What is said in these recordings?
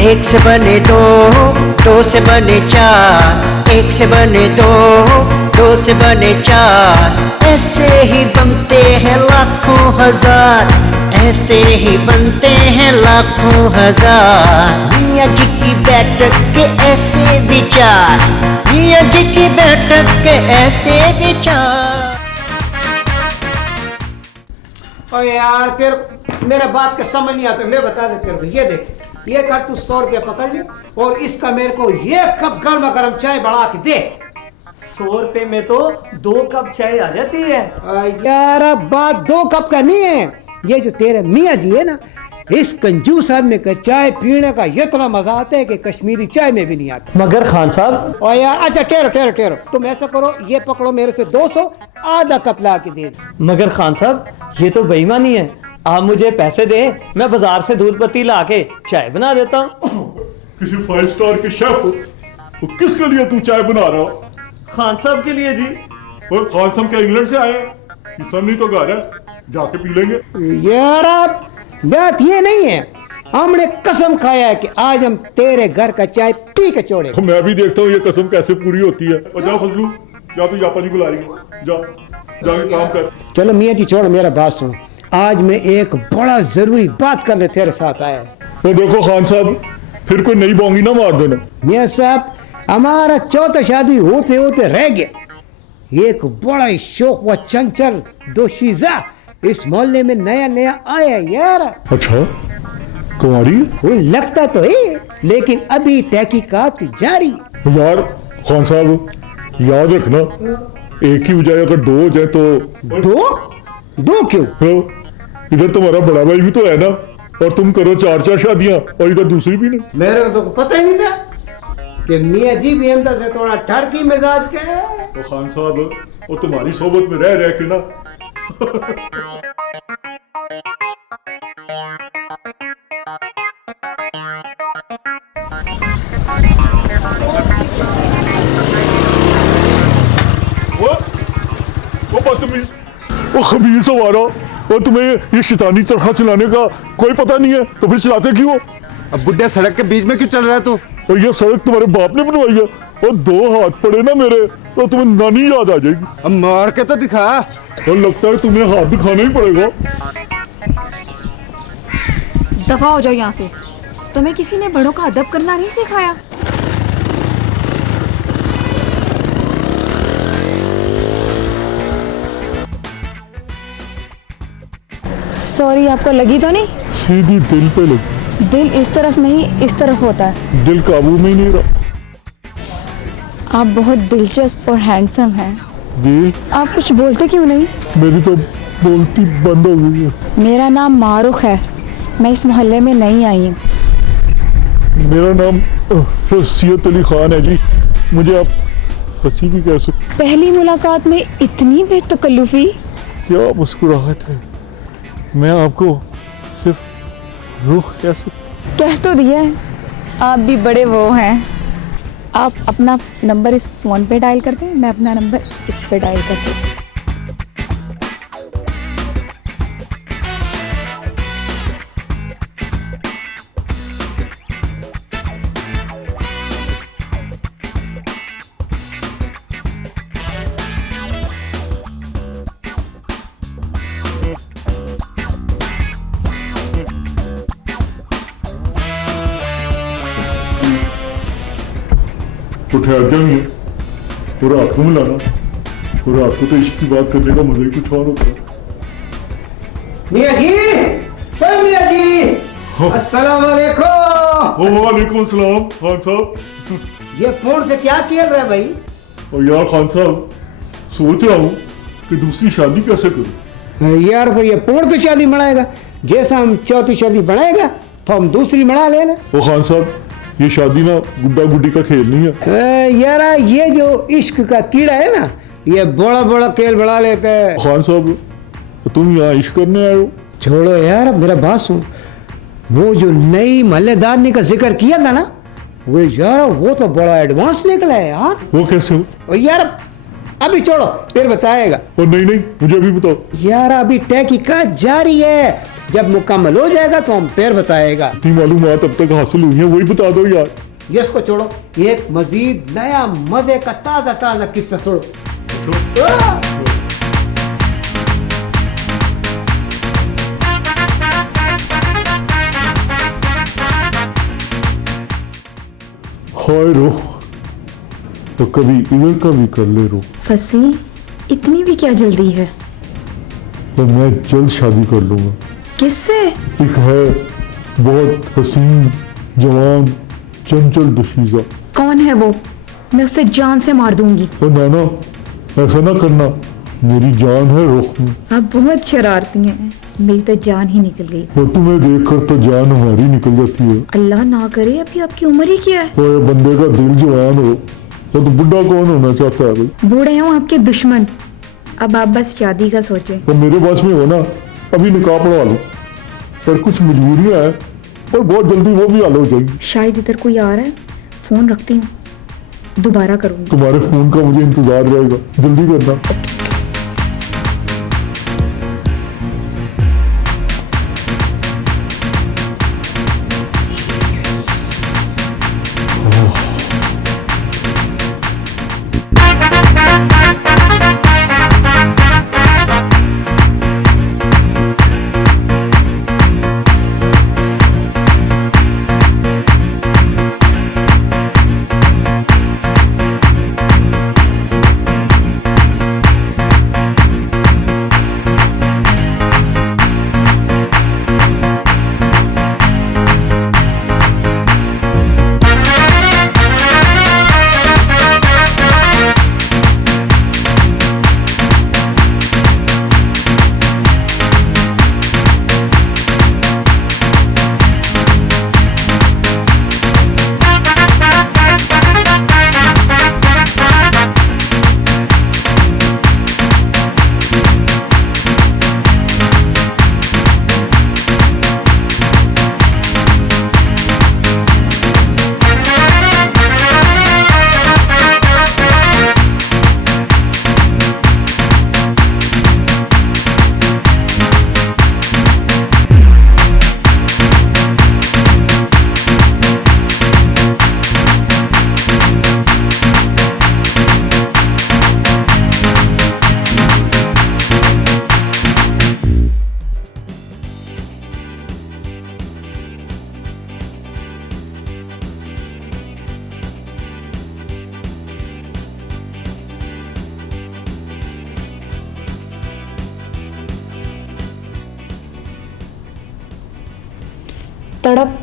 एक से बने दो से बने चार, एक से बने दो से बने चार। ऐसे ही बनते हैं लाखों हजार, ऐसे ही बनते हैं लाखों हजार। मियाँ जी की बैठक के ऐसे विचार, मियाँ जी की बैठक के ऐसे विचार। और यार तेरे मेरा बात का समझ नहीं आता, मैं बता दे तेरे को। ये देख, ये कर तू 100 रुपया पकड़ ले और इसका मेरे को ये कप गर्मा गर्म चाय बढ़ा के दे। 100 रुपए में तो 2 कप चाय आ जाती है। यार अब बात 2 कप का नहीं है, ये जो तेरे मियाँ जी है ना, इस कंजूस आदमी का चाय पीने का इतना मजा आता है कि कश्मीरी चाय में भी नहीं आता। मगर खान साहब। और यार अच्छा ठहरो, तुम ऐसा करो, ये पकड़ो मेरे से 200, आधा कप ला के दे। मगर खान साहब ये तो बेईमानी है, आप मुझे पैसे दें, मैं बाजार से दूध पत्ती ला के चाय बना देता हूँ। किसी 5 स्टार के शेफ हो तो किसके लिए तू चाय बना रहा हो? खान साहब के लिए जी। और खान साहब क्या इंग्लैंड से आए हैं? किसान नहीं तो घर है, जाके पी लेंगे। यार अब बात ये नहीं है, हमने कसम खाया है कि आज हम तेरे घर का चाय पी के छोड़े। तो मैं भी देखता हूँ ये कसम कैसे पूरी होती है। और जा फजलू, जा तो जापा जी बुला रही है, जा जाके काम कर। चलो मियाँ जी छोड़ो, मेरा बात सुनो। आज मैं एक बड़ा जरूरी बात करने तेरे साथ आया। तो देखो खान साहब, फिर कोई नई बोंगी ना मार देना। मियाँ साहब, हमारा चौथा शादी होते होते रह गया। एक बड़ा ही शौक व चंचल दोशीजा इस मोहल्ले में नया आया यार। अच्छा, कुमारी? वो लगता तो है, लेकिन अभी तहकीकात जारी। यार खान साहब याद रखना, एक ही बजाय अगर 2 हो जाए तो। दो क्यों? तो इधर तुम्हारा बड़ा भाई भी तो है ना, और तुम करो 4 शादियां और इधर दूसरी भी नहीं। मेरे को तो पता ही नहीं था कि मियाँ जी भी अंदर से थोड़ा टर्की मिजाज के हैं। तो खान साहब वो तुम्हारी सोबत में रह के ना वो बदतमीज, वो खबीस हमारा, और तुम्हें ये शैतानी चरखा चलाने का कोई पता नहीं है, तो फिर चलाते क्यों? अब बुढ़िया सड़क के बीच में क्यों चल रहा है तू? और ये सड़क तुम्हारे बाप ने बनवाई है, और 2 हाथ पड़े ना मेरे तो तुम्हें नानी याद आ जाएगी। अब मार के तो दिखा। और लगता है तुम्हें हाथ दिखाना ही पड़ेगा। दफा हो जाओ यहाँ से, तुम्हें किसी ने बड़ों का अदब करना नहीं सिखाया। सॉरी, आपको लगी तो नहीं? सीधी दिल पे लगी। दिल इस तरफ नहीं, इस तरफ होता है। दिल काबू में ही नहीं रहा। आप बहुत दिलचस्प और हैंडसम हैं। जी? आप कुछ बोलते क्यों नहीं? मेरी तो बोलती बंद हो गई है। मेरा नाम मारूख है, मैं इस मोहल्ले में नई आई हूँ। मेरा नाम रसियत अली खान है जी। मुझे आप हंसी भी कह सकते। पहली मुलाकात में इतनी बेतकल्लुफी। क्या मुस्कुराहट है। मैं आपको सिर्फ रुख कह सकता। कह तो दिया है, आप भी बड़े वो हैं। आप अपना नंबर इस फोन पे डायल करते हैं, मैं अपना नंबर इस पे डायल करती हूँ। तो ठहर जाएंगे और रात को मिलाना, और रात को तो इश्क की बात करने का मजा ही कुछ और होता है। मियाँ जी, मियाँ जी, अस्सलाम वालेकुम। वालेकुम सलाम खान साहब। ये फोन से क्या खेल रहा है भाई? और यार खान साहब, सोच रहा हूँ कि दूसरी शादी कैसे करूँ। यार तो ये फोन तो शादी बढ़ाएगा, जैसा हम चौथी शादी बढ़ाएगा तो हम दूसरी बढ़ा लेना। वो खान साहब, ये शादी ना गुड्डा गुड्डी का खेल नहीं है। यार ये जो इश्क का कीड़ा है ना, ये बड़ा बड़ा खेल बढ़ा लेता है। खान साहब, तुम यहाँ इश्क करने आए हो? छोड़ो यार, मेरा बात सुन। वो जो नई महल्लेदार ने का जिक्र किया था ना, वो यार वो तो बड़ा एडवांस निकला है यार। वो कैसे हो? और यार अभी छोड़ो, फिर बताएगा। और नहीं मुझे अभी बताओ। यार अभी तहकीकात जारी है, जब मुकम्मल हो जाएगा तो हम फिर बताएगा। इतनी मालूमात अब तक हासिल हुई है वही बता दो यार। ये इसको छोड़ो, एक मजीद नया मजे का ताजा ताजा किस्सा सुनो। हाय रो, तो कभी इधर का भी कर ले रो। फंसी, इतनी भी क्या जल्दी है? तो मैं जल्द शादी कर लूंगा। किससे? एक है बहुत हसीन जवान चंचल दुशीजा। कौन है वो? मैं उसे जान से मार दूंगी। और नैना ऐसा ना करना, मेरी जान है रुख में। आप बहुत शरारती हैं, मेरी तो जान ही निकल गई। और तुम्हें देखकर तो जान हमारी निकल जाती है। अल्लाह ना करे, अभी आपकी उम्र ही क्या है? और बंदे का दिल जवान हो तो बुढ़ा कौन होना चाहता है भाई। बूढ़े हैं आपके दुश्मन। अब आप बस शादी का सोचें। तो मेरे पास में हो ना, अभी निकाह पढ़वा लो। पर कुछ मजबूरियां हैं और बहुत जल्दी वो भी हल हो जाएगी। शायद इधर कोई आ रहा है, फोन रखती हूँ, दोबारा करूंगी। तुम्हारे फोन का मुझे इंतजार रहेगा, जल्दी करना। तड़प,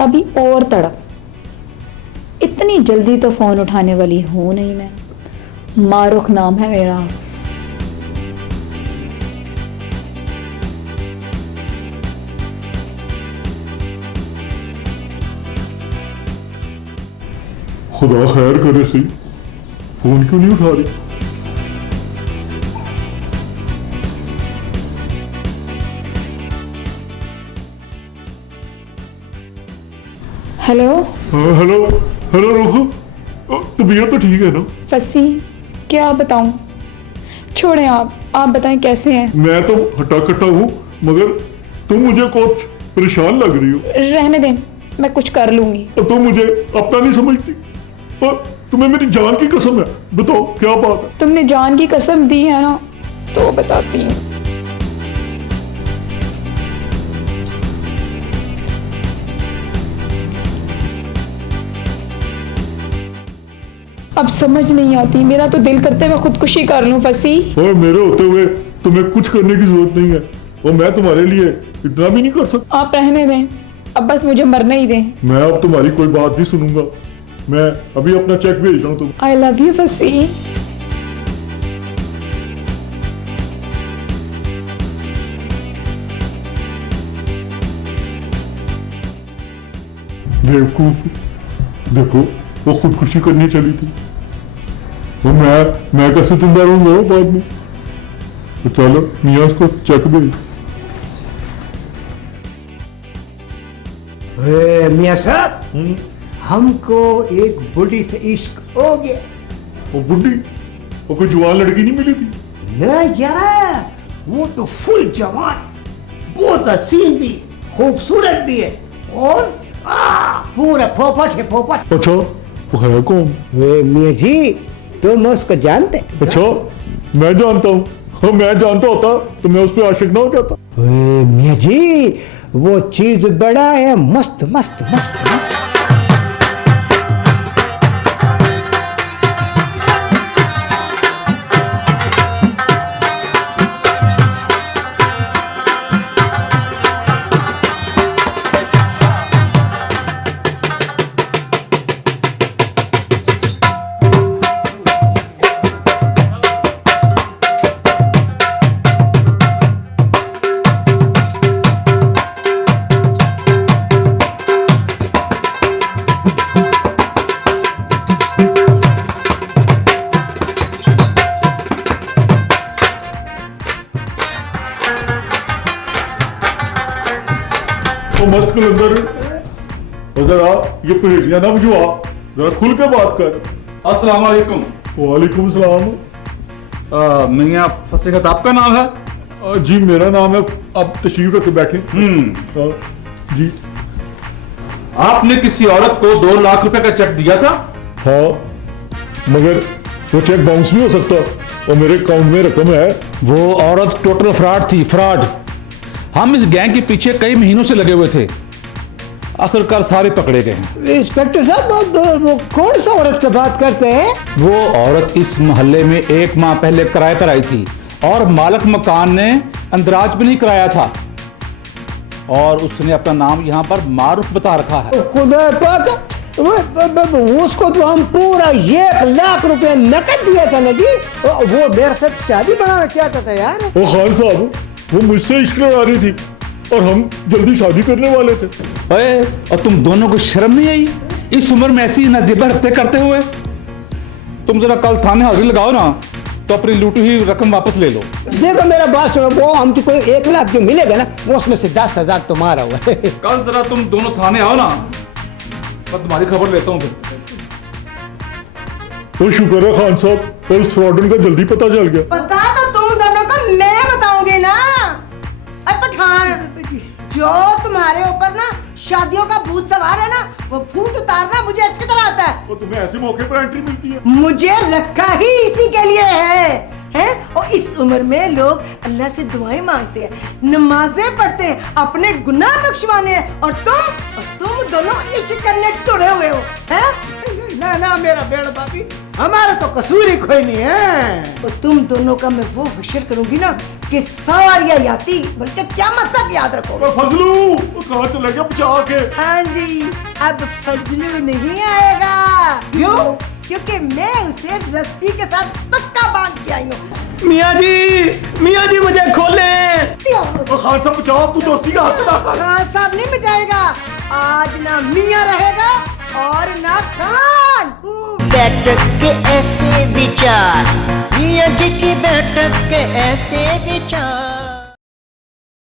अभी और तड़प। इतनी जल्दी तो फोन उठाने वाली हूं नहीं मैं। मारुख नाम है मेरा। खुदा खैर करे सही, फोन क्यों नहीं उठा रही। हेलो। हाँ हेलो हेलो रोहू, तबीयत तो ठीक है ना। फंसी, क्या बताऊं? छोड़ें आप बताएं कैसे हैं? मैं तो हटा कट्टा हूँ, मगर तुम मुझे कुछ परेशान लग रही हो। रहने दें, मैं कुछ कर लूंगी। और तुम मुझे अपना नहीं समझती, और तुम्हें मेरी जान की कसम है, बताओ क्या बात है। तुमने जान की कसम दी है ना, तो बताती हूँ। अब समझ नहीं आती, मेरा तो दिल करता है मैं खुदकुशी कर लूं फंसी। और मेरे होते हुए तुम्हें कुछ करने की जरूरत नहीं है, और मैं तुम्हारे लिए इतना भी नहीं कर सकता। आप रहने दें, अब बस मुझे मरने ही दें। मैं अब तुम्हारी कोई बात नहीं सुनूंगा। मैं अभी अपना चेक भेज रहा हूँ तुम। आई लव यू फंसी। बेवकूफ, देखो वो खुदकुशी करनी चली थी, और मैं कैसे जिंदा रहूंगा बाद में। तो चलो मियाँ उसको चेक भेज। मियाँ साहब, हमको एक बुढ़ी से इश्क हो गया। वो बुढ़ी, वो कोई जवान लड़की नहीं मिली थी? न यार, वो तो फुल जवान, बहुत हसीन भी, खूबसूरत भी है और पूरा पोपट है पोपट। अच्छा वो है कौन? वे मियाँ जी तुम उसको जानते? अच्छा मैं जानता हूँ। हाँ मैं जानता होता तो मैं उस पर आशिक ना हो जाता। वे मियाँ जी वो चीज बड़ा है, मस्त मस्त मस्त मस्त। वो मस्त कलंदर जरा ये पहेलियां ना बुझवा, जरा खुल के बात कर। अस्सलाम वालेकुम। वालेकुम सलाम। मियाँ फसीहत आपका नाम है? जी मेरा नाम है। आप तशरीफ रख के बैठे। हाँ, जी आपने किसी औरत को 2 लाख रुपए का चेक दिया था? हाँ मगर वो चेक बाउंस नहीं हो सकता और मेरे अकाउंट में रकम है। वो औरत टोटल फ्रॉड थी, फ्रॉड। हम इस गैंग के पीछे कई महीनों से लगे हुए थे, आखिरकार सारे पकड़े गए हैं। इंस्पेक्टर साहब वो कौन सा औरत की बात करते हैं? वो औरत इस मोहल्ले में 1 माह पहले किराए पर आई थी और मालिक मकान ने अंदराज भी नहीं कराया था और उसने अपना नाम यहाँ पर मारूफ बता रखा है। खुदा पाक उसको तो हम पूरा 1 लाख रुपए नकद दिया था ना जी। वो मेरे साथ शादी बनाना चाहता था यार। वो खान साहब वो मुझसे इश्क लड़ा रही थी और हम जल्दी शादी करने वाले थे। अरे और तुम दोनों को शर्म नहीं आई इस उम्र में ऐसी नजीबा हरकतें करते हुए? तुम जरा कल थाने हाजिरी लगाओ ना तो अपनी लूटी हुई रकम वापस ले लो। देखो मेरा बात सुनो, वो हमको कोई 1 लाख जो मिलेगा ना वो उसमें से 10,000 तुम्हारा हुआ है। कल जरा तुम दोनों थाने आओ ना, मैं तुम्हारी खबर लेता हूँ फिर। तो शुक्र है खान साहब और उस फ्रॉडन का जल्दी पता चल गया। पता तो तुम दोनों को मैं बताऊंगी ना। अरे पठान, जो तुम्हारे ऊपर ना शादियों का भूत सवार है ना, वो भूत उतारना मुझे अच्छी तरह आता है। और तुम्हें ऐसे मौके पर एंट्री मिलती है। मुझे रखा ही इसी के लिए है? और इस उम्र में लोग अल्लाह से दुआएं मांगते हैं, नमाजें पढ़ते हैं, अपने गुनाह बख्शवाने हैं, और तुम दोनों इश्क करने तुड़े हुए हो हैं? ना ना मेरा बेड़ा बाबी, हमारा तो कसूर ही कोई नहीं है। तो तुम दोनों का मैं वो हशर करूंगी ना कि सारी याती बल्कि क्या मतलब याद रखोगे। और फजलू वो कहाँ चला गया बचा के? हाँ जी, अब फजलू नहीं आएगा। क्यों? क्योंकि मैं उसे रस्सी के साथ पक्का बांध के आई हूँ। मियाँ जी मुझे खोले। और खान साहब बचाओ, तू दोस्ती का हाथ उठा। खान साहब नहीं बचाएगा, आज ना मियाँ रहेगा और ना खान। बैठक के ऐसे विचार, मियाँ जी की बैठक के ऐसे विचार।